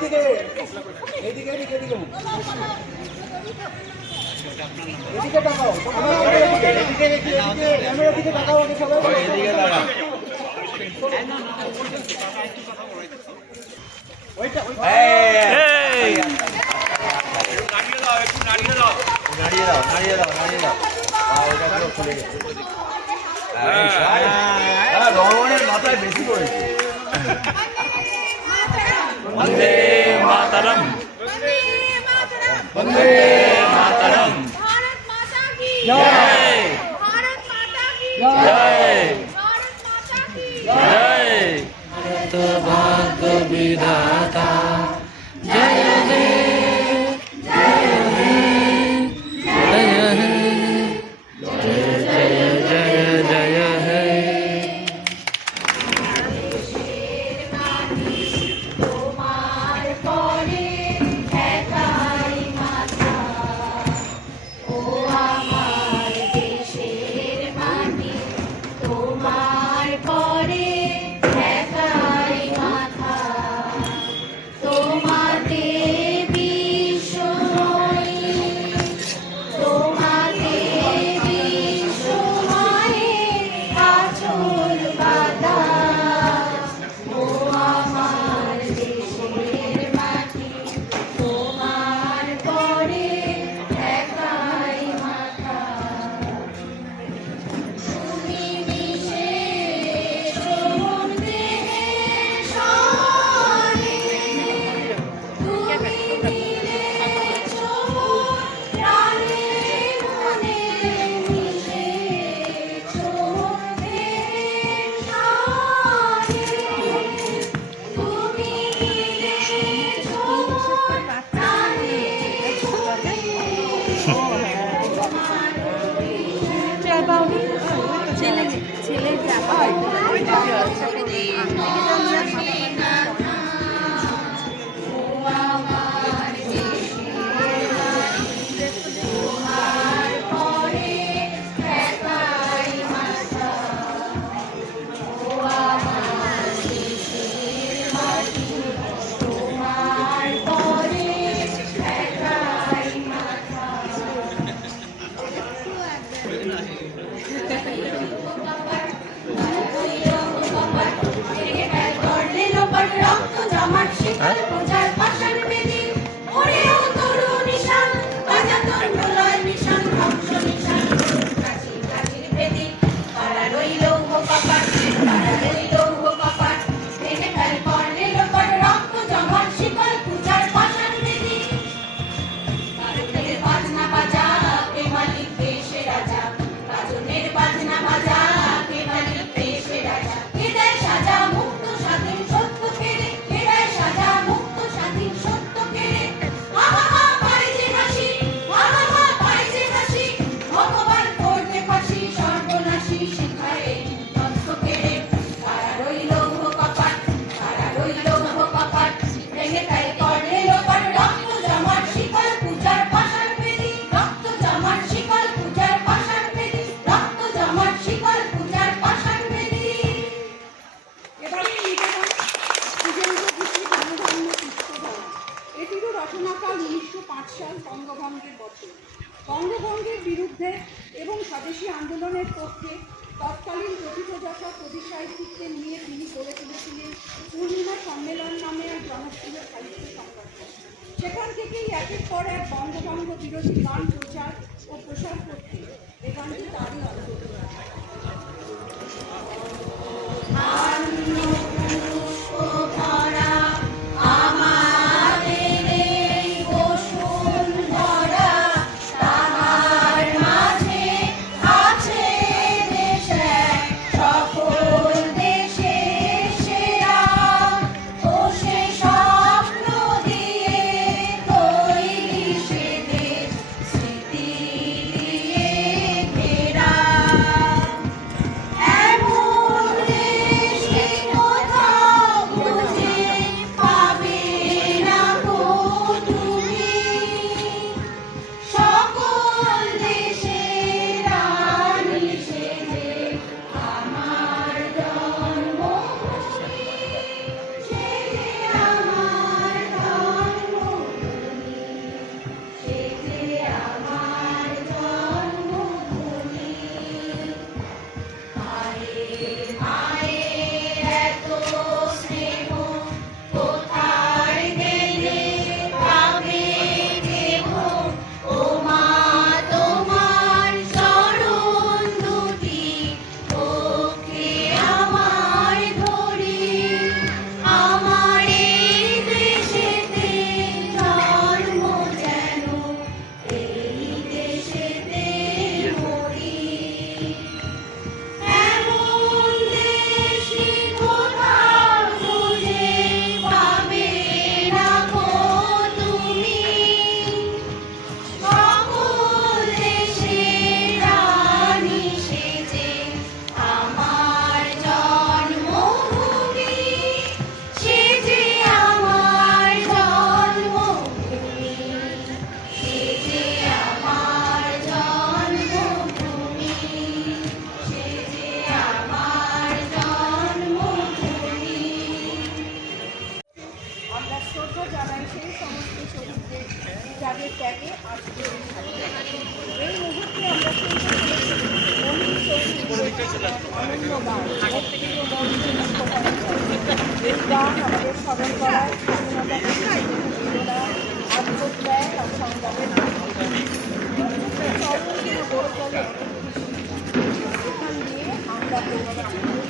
এইদিকে এইদিকে এইদিকে এদিকে এদিকে তাকাও এদিকে এদিকে ক্যামেরার দিকে তাকাও আগে সবাই এদিকে তাকাও ওইটা এই নাড়িয়ে দাও ওইটা পুরো খুলে গেছে রমণের মাথায় বেশি করেছে বন্দে মাতরম বন্দে মাতরম ভারত মাতা কি জয় ভারত মাতা কি জয় ভারত মাতা কি জয় ভারত ভাগ্য বিধাতা জয় হে জয় হে জয় হে বঙ্গভঙ্গের বিরুদ্ধে এবং স্বদেশী আন্দোলনের পক্ষে তৎকালীন প্রথিতযশা কবি সাহিত্যিককে নিয়ে তিনি গড়ে তুলেছিলেন পূর্ণিমা সম্মেলন নামে এক জনপ্রিয় সাহিত্য সংগঠন। সেখান থেকেই একের পর এক বঙ্গভঙ্গ বিরোধী গান প্রচার ও প্রসার করতে এ গানটি তারই অন্তর্গত। জানাই সেই সমস্ত শহীদদের যাদের ত্যাগে আজকে এই স্বাধীনতা। এই মুহূর্তে আমরা শুনতে পেয়েছি অনিল চৌধুরীর অনন্য গান ভক্তির মন্ত্রী মুখোপাধ্যায়। এই গান আমাদের স্মরণ করায় স্বাধীনতা বীররা আত্মত্যাগ আর সংগ্রামের চরম গড়ে চলে এখান দিয়ে আমরা পৌঁছেছি